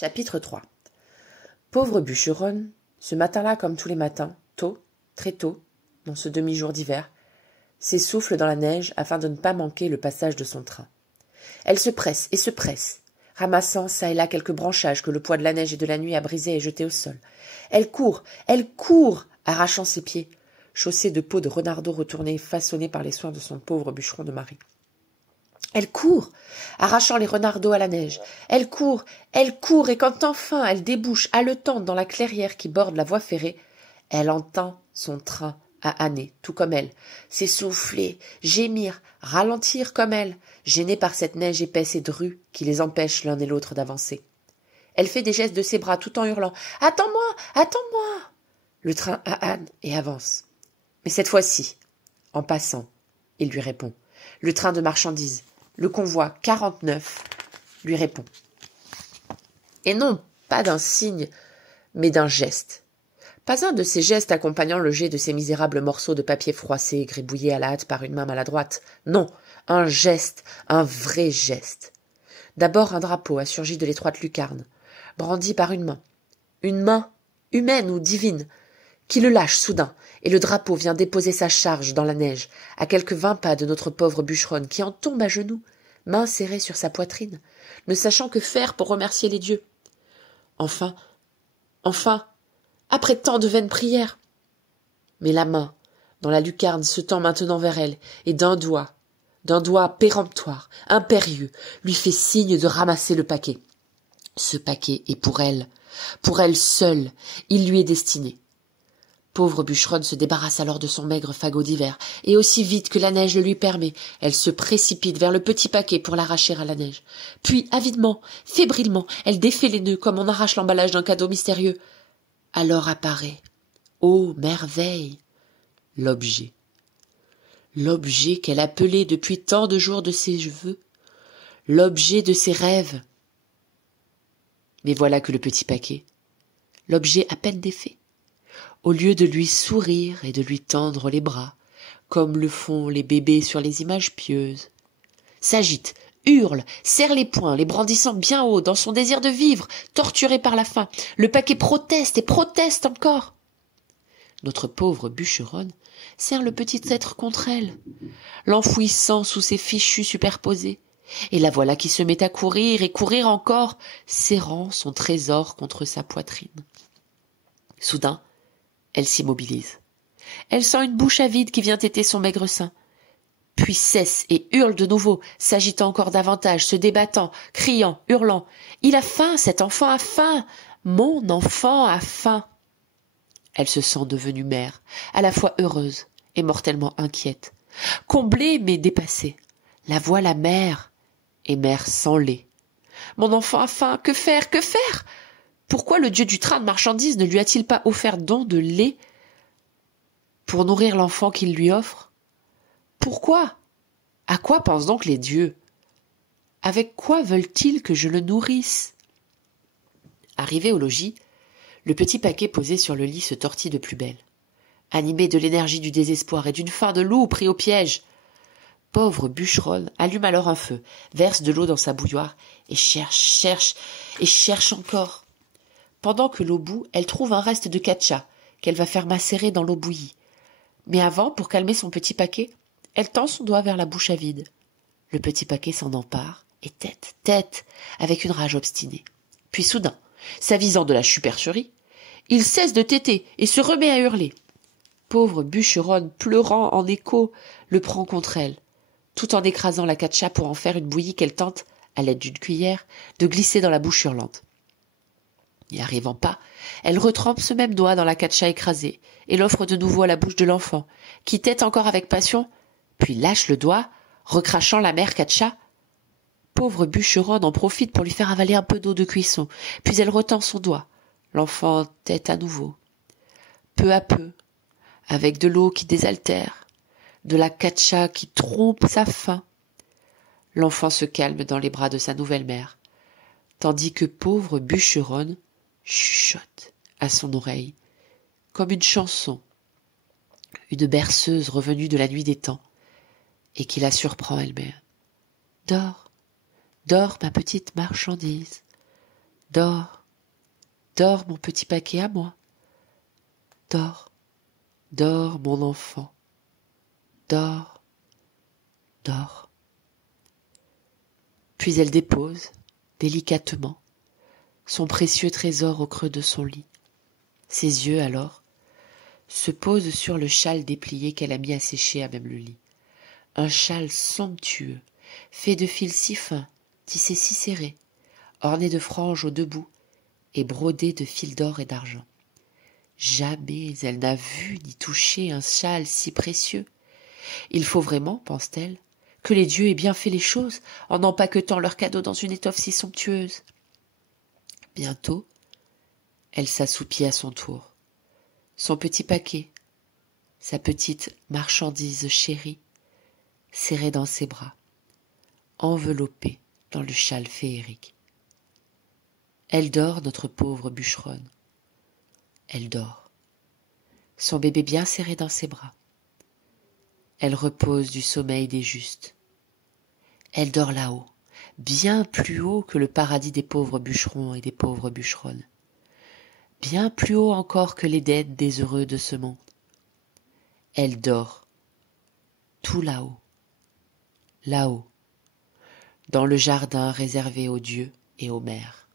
Chapitre 3. Pauvre bûcheronne, ce matin-là comme tous les matins, tôt, très tôt, dans ce demi-jour d'hiver, s'essouffle dans la neige afin de ne pas manquer le passage de son train. Elle se presse et se presse, ramassant çà et là quelques branchages que le poids de la neige et de la nuit a brisés et jetés au sol. Elle court, arrachant ses pieds, chaussés de peau de renardeau retournée et façonnée par les soins de son pauvre bûcheron de mari. Elle court, arrachant les renardeaux à la neige. Elle court, et quand enfin elle débouche haletante dans la clairière qui borde la voie ferrée, elle entend son train à âner, tout comme elle, s'essouffler, gémir, ralentir comme elle, gênée par cette neige épaisse et drue qui les empêche l'un et l'autre d'avancer. Elle fait des gestes de ses bras tout en hurlant « Attends-moi, attends-moi !» Le train âne et avance. Mais cette fois-ci, en passant, il lui répond. Le train de marchandises, le convoi 49, lui répond. Et non pas d'un signe, mais d'un geste. Pas un de ces gestes accompagnant le jet de ces misérables morceaux de papier froissés et gribouillés à la hâte par une main maladroite. Non, un geste, un vrai geste. D'abord un drapeau a surgi de l'étroite lucarne, brandi par une main humaine ou divine, qui le lâche soudain, et le drapeau vient déposer sa charge dans la neige, à quelques 20 pas de notre pauvre bûcheronne, qui en tombe à genoux, main serrée sur sa poitrine, ne sachant que faire pour remercier les dieux. Enfin, après tant de vaines prières. Mais la main, dans la lucarne, se tend maintenant vers elle, et d'un doigt péremptoire, impérieux, lui fait signe de ramasser le paquet. Ce paquet est pour elle seule, il lui est destiné. Pauvre bûcheronne se débarrasse alors de son maigre fagot d'hiver, et aussi vite que la neige le lui permet, elle se précipite vers le petit paquet pour l'arracher à la neige. Puis, avidement, fébrilement, elle défait les nœuds comme on arrache l'emballage d'un cadeau mystérieux. Alors apparaît, ô merveille, l'objet. L'objet qu'elle appelait depuis tant de jours de ses vœux, l'objet de ses rêves. Mais voilà que le petit paquet, l'objet à peine défait, au lieu de lui sourire et de lui tendre les bras, comme le font les bébés sur les images pieuses, s'agite, hurle, serre les poings, les brandissant bien haut dans son désir de vivre, torturé par la faim. Le paquet proteste et proteste encore. Notre pauvre bûcheronne serre le petit être contre elle, l'enfouissant sous ses fichus superposés, et la voilà qui se met à courir et courir encore, serrant son trésor contre sa poitrine. Soudain, elle s'immobilise. Elle sent une bouche avide qui vient téter son maigre sein. Puis cesse et hurle de nouveau, s'agitant encore davantage, se débattant, criant, hurlant. Il a faim, cet enfant a faim. Mon enfant a faim. Elle se sent devenue mère, à la fois heureuse et mortellement inquiète. Comblée mais dépassée. La voilà mère, et mère sans lait. Mon enfant a faim, que faire, que faire? Pourquoi le dieu du train de marchandises ne lui a-t-il pas offert don de lait pour nourrir l'enfant qu'il lui offre? Pourquoi? À quoi pensent donc les dieux? Avec quoi veulent-ils que je le nourrisse? Arrivé au logis, le petit paquet posé sur le lit se tortille de plus belle, animé de l'énergie du désespoir et d'une faim de loup pris au piège. Pauvre bûcheronne allume alors un feu, verse de l'eau dans sa bouilloire et cherche encore. Pendant que l'eau bout, elle trouve un reste de catcha qu'elle va faire macérer dans l'eau bouillie. Mais avant, pour calmer son petit paquet, elle tend son doigt vers la bouche à vide. Le petit paquet s'en empare et tête, avec une rage obstinée. Puis soudain, s'avisant de la supercherie, il cesse de téter et se remet à hurler. Pauvre bûcheronne, pleurant en écho, le prend contre elle, tout en écrasant la catcha pour en faire une bouillie qu'elle tente, à l'aide d'une cuillère, de glisser dans la bouche hurlante. N'y arrivant pas, elle retrempe ce même doigt dans la catcha écrasée et l'offre de nouveau à la bouche de l'enfant, qui tète encore avec passion, puis lâche le doigt, recrachant la mère catcha. Pauvre bûcheronne en profite pour lui faire avaler un peu d'eau de cuisson, puis elle retend son doigt. L'enfant tète à nouveau. Peu à peu, avec de l'eau qui désaltère, de la catcha qui trompe sa faim, l'enfant se calme dans les bras de sa nouvelle mère, tandis que pauvre bûcheronne chuchote à son oreille, comme une chanson, une berceuse revenue de la nuit des temps, et qui la surprend elle-même. Dors, dors, ma petite marchandise, Dors, dors mon petit paquet à moi. Dors, dors mon enfant. Dors, dors. Puis elle dépose, délicatement, son précieux trésor au creux de son lit. Ses yeux, alors, se posent sur le châle déplié qu'elle a mis à sécher à même le lit. Un châle somptueux, fait de fils si fins, tissé si serré, orné de franges aux deux bouts et brodé de fils d'or et d'argent. Jamais elle n'a vu ni touché un châle si précieux. Il faut vraiment, pense-t-elle, que les dieux aient bien fait les choses en empaquetant leurs cadeaux dans une étoffe si somptueuse. Bientôt, elle s'assoupit à son tour. Son petit paquet, sa petite marchandise chérie, serrée dans ses bras, enveloppée dans le châle féerique. Elle dort, notre pauvre bûcheronne. Elle dort, son bébé bien serré dans ses bras. Elle repose du sommeil des justes. Elle dort là-haut, bien plus haut que le paradis des pauvres bûcherons et des pauvres bûcheronnes, bien plus haut encore que l'Éden des heureux de ce monde. Elle dort, tout là-haut, là-haut, dans le jardin réservé aux dieux et aux mères.